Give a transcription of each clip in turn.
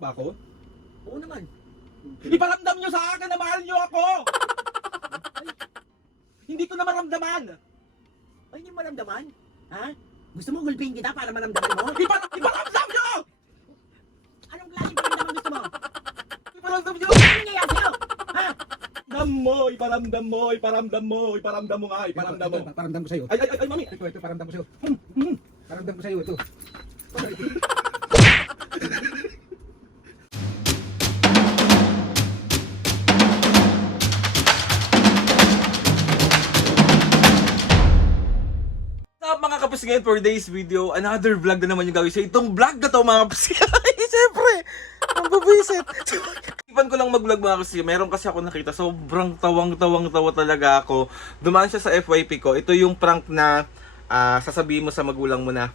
Ba ako? Oo naman. Iparamdam nyo sa akin na mahal nyo ako! Hindi ko na maramdaman! Ay, hindi mo maramdaman? Ha? Gusto mo gulpin kita para maramdaman mo? Iparamdam nyo! Anong klaseng paramdaman gusto mo? Iparamdam nyo! Ano nangyayari sa'yo? Ha? Iparamdam mo nga, iparamdam mo. Paramdam ko sa'yo. Ay, mami! Ito, paramdam ko sa'yo. Paramdam ko sa'yo, ito. What's up mga kapis, ngayon for today's video, another vlog na naman yung gagawin sa itong vlog na to mga kapis. Siyempre, ang babisit. Ipan ko lang mag-vlog mga kapis, meron kasi ako nakita, sobrang tawang-tawa talaga ako. Dumaan siya sa FYP ko, ito yung prank na sasabihin mo sa magulang mo na,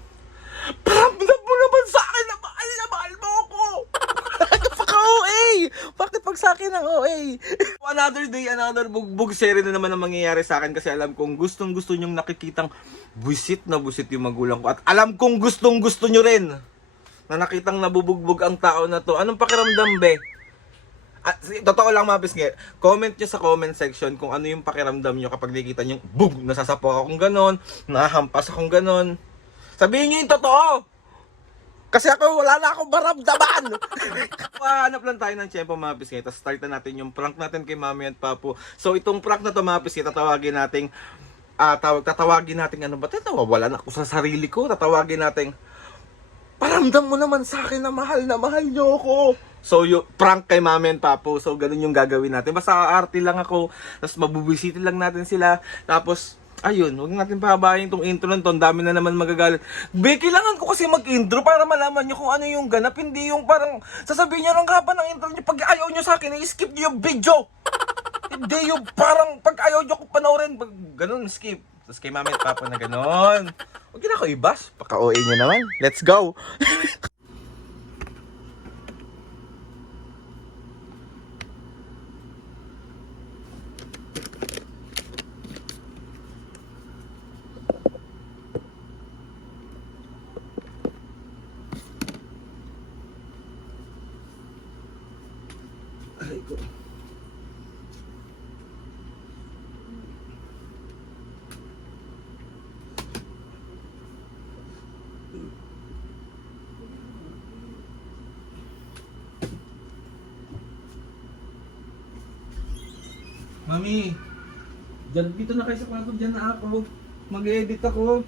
paramdam mo naman sa akin na mahal mo ako. Napaka-OA! Bakit pag sa akin ang OA? Another day, another bugbog series na naman ang mangyayari sa akin kasi alam kong gustong-gusto nyong nakikitang busit na busit yung magulang ko. At alam kong gustong-gusto nyo rin na nakitang nabubugbog ang tao na to. Anong pakiramdam, be? At, totoo lang mga pisngi, comment nyo sa comment section kung ano yung pakiramdam nyo kapag nakikita nyo, bug, nasasapo akong ganon, nahampas akong ganon. Sabihin nyo yung totoo! Kasi ako, wala na akong maramdaman! Hanap lang tayo ng tiyempo mga pisngi, tapos start na natin yung prank natin kay Mami at Papu. So itong prank na to mga pisngi, tatawagin natin, ano ba? Wala na ako sa sarili ko. Tatawagin natin, paramdam mo naman sa akin na mahal nyo ako. So yung prank kay Mami and Papu. So ganun yung gagawin natin. Basta aarti lang ako. Tapos mabubisitin lang natin sila. Tapos ayun, huwag natin pahabayin tong intro na to. Ang dami na naman magagalit. Be, kailangan ko kasi mag-intro para malaman nyo kung ano yung ganap. Hindi yung parang sasabihin nyo ng haba ng intro nyo. Pag ayaw nyo sa akin, i-skip nyo yung video. Hindi yung parang pag ayaw nyo ko panoorin, ganun, skip. Tapos kay Mami at Papa na ganun. Huwag na ako ibas. Paka-OA nyo naman. Let's go! Ay ko. Mami, dito na kayo sa kwarto, dyan na ako. Mag-edit ako.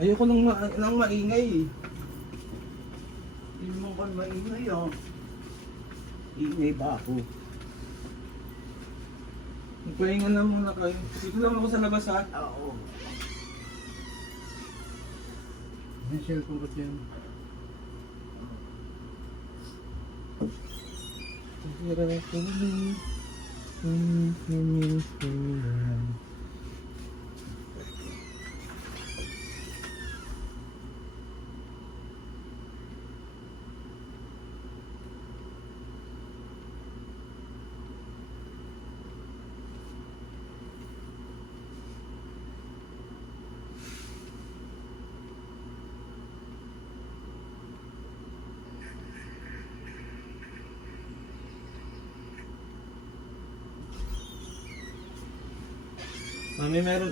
Ayoko nang maingay. Hindi mo kang maingay, oh. Ingay ba ako? Magpahinga na muna kayo. Dito lang ako sa labas ha. Oo. May cellphone ko dyan.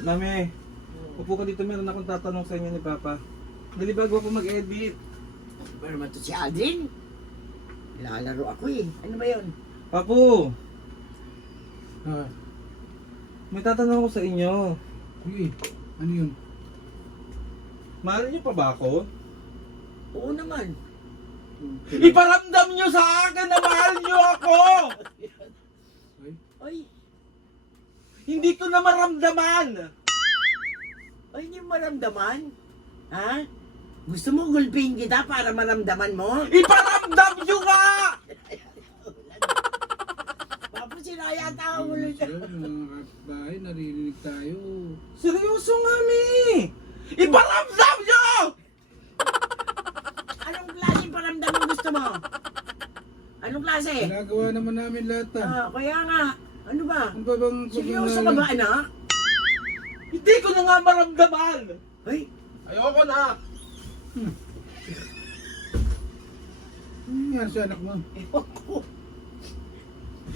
Mami, upo ka dito, meron akong tatanong sa inyo ni Papa. Dali bago ako mag-edit. Ba naman to si Aldrin? Lalaro ako eh. Ano ba yun? Papu, Ah, may tatanong ako sa inyo. sige. Ano yun? Mahal niyo pa ba ako? Oo naman. Iparamdam niyo sa akin na mahal niyo ako! Ay, Ay, Hindi ko na maramdaman! ay hindi mo maramdaman? Ha? Gusto mo gulpin kita para maramdaman mo? Iparamdam niyo nga! Papo, sinaya tao ulo sir, mga kapitbahay, naririnig tayo. Seryoso nga, Mi! Iparamdam niyo! Anong klaseng paramdaman gusto mo? Anong klase? Ginagawa naman namin lahat Kaya nga. Ano ba? Ano ba bang Seryoso ka ba, anak? Hindi ko na nga maramdaman! Ay, Ayoko na! Yan sa anak mo. Ewan ko.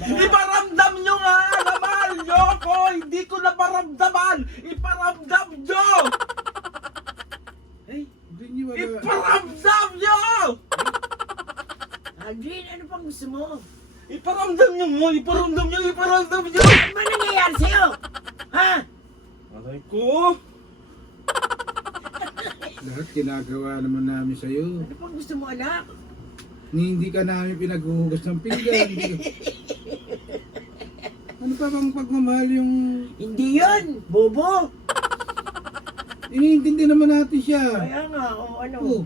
Iparamdam nyo nga na mahal nyo ako! Hindi ko naparamdaman! Iparamdam nyo! Ay, Hindi niyo wala. Iparamdam nyo! Aldrin, ano pang gusto mo? Iparamdam nyo mo! Iparamdam nyo! Iparamdam nyo! Ano ba nangyayari sa'yo? Ha? Aray ko! Lahat ginagawa naman namin sa'yo. Ano pang gusto mo, anak? Hindi ka namin pinaghuhugas ng pinggan. Ano pa bang pagmamahal yung... Hindi yun, bobo. Iniintindi naman natin siya. Kaya nga, o ano? Oh,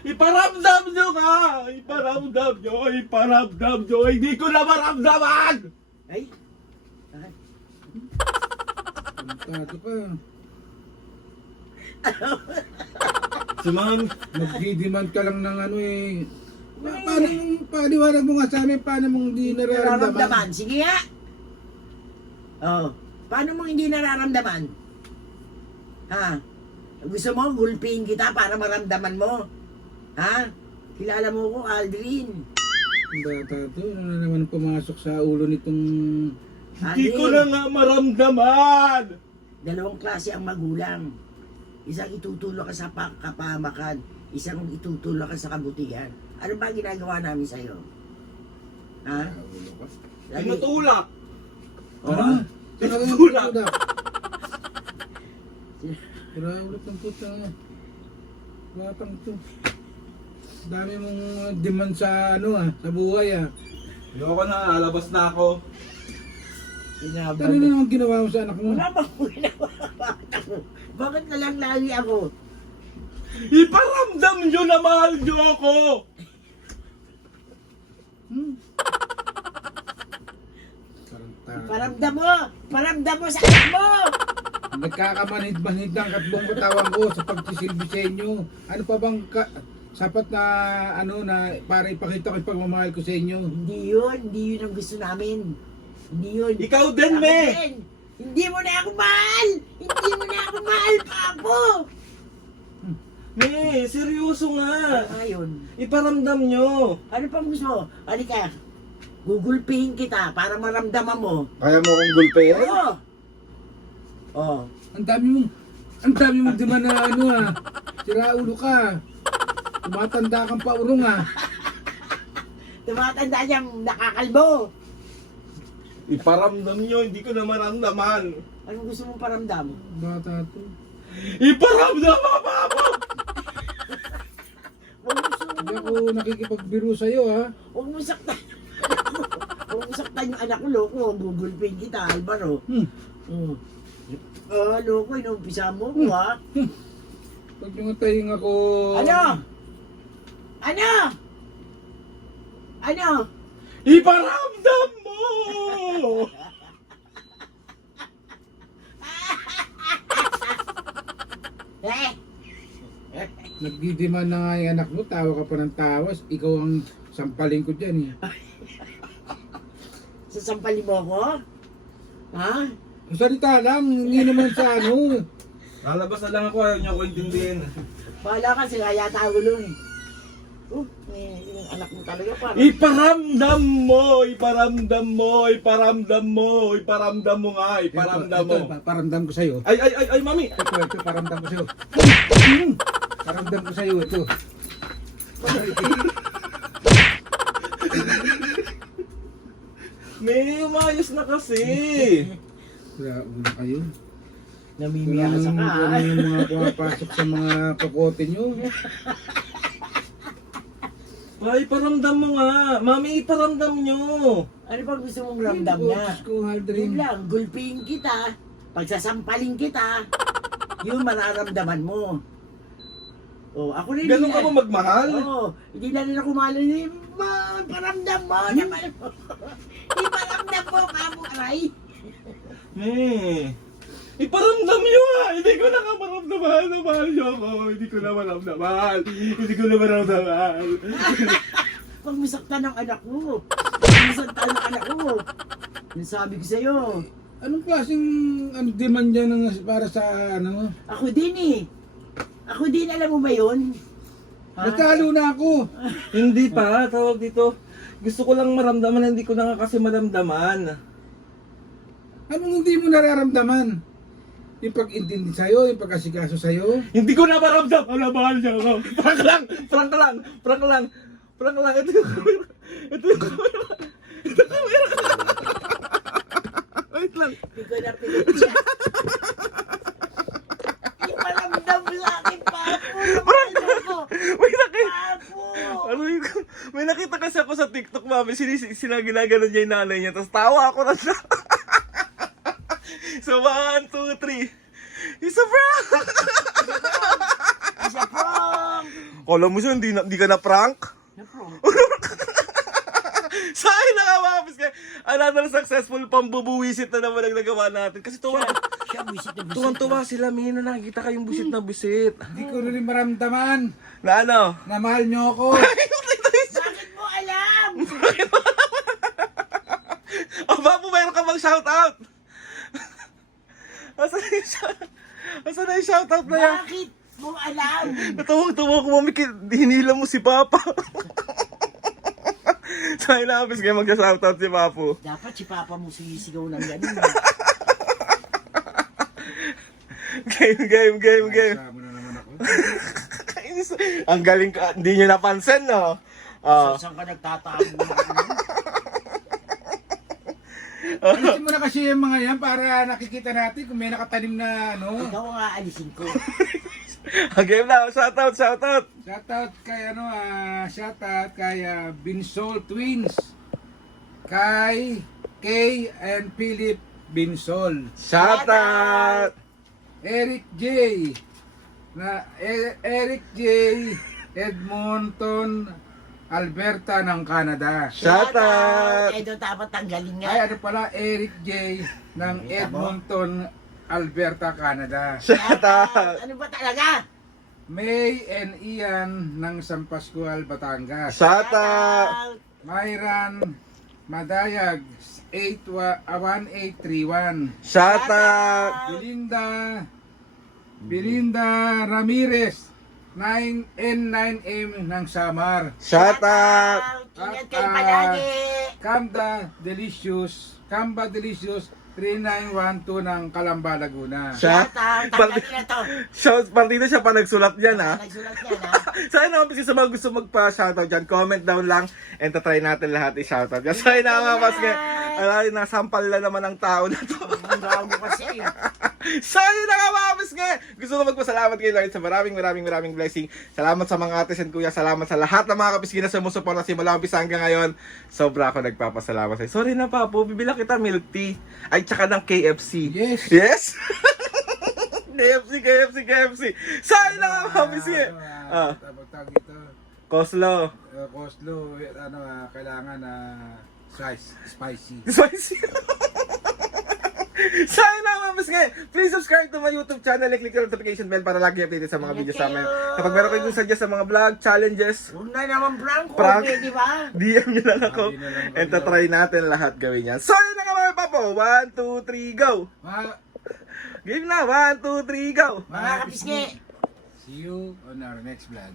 Iparamdam nyo nga! Iparamdam nyo! Iparamdam nyo! Hindi ko na maramdaman! Ay, ah, pantado ka. Si ma'am, Nagdi-demand ka lang ng ano eh. Paano mong paliwanag mo nga sa amin paano mong hindi nararamdaman? nararamdaman. Sige nga. Oh, paano mo hindi nararamdaman? Ha? Gusto mo, gulpiin kita para maramdaman mo? Ha? Kilala mo ko, Aldrin. Ang bata to, ano na naman pumasok sa ulo nitong... hindi ko na nga maramdaman! Dalawang klase ang magulang. Isang itutulong ka sa kapahamakan, isang itutulong ka sa kabutihan. Ano ba ang ginagawa namin sa'yo? Ha? Ulo ka? Lagi- Tinutulak! Oh, Ano? ah. Talagang Tulak. tulak. Tira ulit ng puta. Batang to. Dami mong demand sa ano sa buhay ah. Ayoko na, alabas na ako. Sinabi. Ano na naman ginawa mo sa anak mo? Wala bang ginawa? Bakit na lang lagi ako? Iparamdam nyo na mahal nyo ako! Hmm? Parang tara. Paramdam mo sa anak mo! Nagkakamanid-manid ang katbong katawan ko sa pagsisilbi sa inyo. Ano pa bang sapat na ano na para ipakita ko yung pagmamahal ko sa inyo? Hindi yun ang gusto namin. Hindi yun. Ikaw din, Ako me! din. Hindi mo na ako mahal! Hindi mo na ako mahal, Papo! Me, seryoso nga! Ayun. Iparamdam nyo! Ano pang gusto mo? Halika. Gugulpihin kita para maramdaman mo. Kaya mo kong gulpehin? Oo. Oh. Ang dami mong demand na ano sira ulo ka. Tumatanda kang paurong Tumatanda niyang nakakalbo. Iparamdam nyo, hindi ko na maramdaman. Anong gusto mong paramdam? Bata to. Iparamdam mo pa ako! Hindi ako nakikipagbiro sa'yo Huwag mo saktan. Huwag mo saktan yung anak ko, loko. Gugulpihin kita, Alvaro. Hmm. Loko, inumpisa mo ko, ha? Pag yung tayo ako... Ano? Ano? Ano? Iparamdam mo! Eh? Nagdidiman na nga yung anak mo, tawa ka pa ng tawas. Ikaw ang sampaling ko dyan Sasampalin mo ako? Ha? Salita lang, hindi naman sa ano. Lalabas na lang ako, ayaw nyo ako intindihin. Bahala ka, sila yata gulong. Yung anak mo talaga parang... Iparamdam mo! Iparamdam mo! Iparamdam mo! Iparamdam mo nga! Iparamdam mo! Ito, paramdam ko sa'yo. Ay, mami! Ito, paramdam ko sa'yo. Paramdam ko sa'yo, ito. May umayos na kasi! Kaya ulo kayo. Namimiya ka sa ka, ha? Ano yung mga pumapasok sa mga kokote nyo? Ay, iparamdam mo nga! Mami, iparamdam nyo! Ano bang gusto mong ramdam niya? Diyos ko, Yun Haldrin. lang, gulpihin kita, pagsasampalin kita, yun mararamdaman mo. Oh, ako rin. Ganun ka ba magmahal? Oo, hindi na rin ako mahal. Paramdam mo, naman mo. Iparamdam mo, kamo, aray. Iparamdam nyo nga! Hindi ko na maramdaman na mahal nyo ako! Hindi ko na maramdaman! Hindi ko na maramdaman! Pag masaktan ng anak mo, pag masaktan ng anak mo, yung sabi ko sa'yo, Anong klaseng demand niya para sa ano? ako din eh. Ako din, alam mo ba yun? Natalo na ako. Hindi pa, tawag dito. Gusto ko lang maramdaman, hindi ko na nga kasi maramdaman. Anong hindi mo nararamdaman? Yung pag-intindi sa'yo, yung pag-asikaso sa'yo. Hindi ko na maramdaman na mahal niya ako. Prank lang! Prank lang! Prank lang! Prank lang! Ito yung camera. Ito yung camera. Ito yung camera. Wait lang. Hindi ko na pinagsiya. Iparamdam langit, Papo. Prank Ano lang! ko? May nakita. Papo. Ano yun? May nakita kasi ako sa TikTok, mami. Ginagano niya yung nanay niya. Tapos tawa ako na siya. So, 1, 2, 3. It's a prank! Isa pong. Kala mo siya, hindi ka na prank? Napong. Sa akin nakakapis ka. Another successful pambubuwisit na naman ang nagawa natin. Kasi Siya, visit na visit. tuwan-tuwa sila. May nakikita kayong busit na busit. Hindi ko rin maramdaman Na ano? na mahal niyo ako. Bakit mo alam? O babu, mayroon ka bang shoutout? Asan na yung shoutout na yan? Bakit mo alam? Natawag-tawag ko, mami, hinila mo si Papa. Sa inapis kayo mag-shoutout si Papu. Dapat si Papa mo sisigaw ng ganun. Game. Kasama na naman ako. Ang galing ka, hindi nyo napansin, no? Saan ka nagtatago ng ano? Alisin mo na kasi yung mga yan para nakikita natin kung may nakatanim na ano. Ikaw ang aalisin ko. Game na, shoutout. Shoutout kay Binsol Twins. Kay Kay and Philip Binsol. Shoutout. Eric J. Eric J. Edmonton, Alberta ng Canada. Shoutout. Eh, doon dapat tanggalin nga. Ay ano pala, Eric J. ng Edmonton, Alberta, Canada. Shoutout. Ano ba talaga? May and Ian ng San Pascual, Batangas. Shoutout. Myran Madayag 1831. Shoutout. Belinda Ramirez 9N9M ng Samar. Shoutout. Ingat kayo palagi. Kamba Delicious 3912 ng Calamba, Laguna. Shoutout. Tanggalin na to. Partida siya pa nagsulat dyan, ha? Nagsulat yan, ha? Sana naman kasi sa mga gusto magpa-shoutout dyan, comment down lang and tatry natin lahat i-shoutout. Kasi ay namamas nga, alay, nasampal na naman ang tao na to. Ang gago kasi. Sorry na kamamas nga! Gusto ko magpasalamat kay Lord sa maraming blessing. Salamat sa mga ates and kuya, salamat sa lahat ng mga kapiskin na sumusuporta simula umpisa hanggang ngayon. Sobra ako nagpapasalamat sa'yo. Sorry na Papo, bibila kita milk tea. Ay, tsaka ng KFC. Yes. Yes? KFC. Sorry na kamamas nga! Tawag ito. Coslo. Coslo, kailangan na spicy. Spicy. Sayang na mamas nga. Please subscribe to my YouTube channel and click the notification bell para lagi updated sa mga videos namin. Kapag meron kayong suggest sa mga vlog, challenges, Huwag na naman prank. Prank. Okay, di ba? DM nyo lang ako. Hindi na lang And tatry natin lahat gawin yan. Sorry na ka mga papo. 1, 2, 3, go! Game na. 1, 2, 3, go! Mga kapisngi. See you on our next vlog.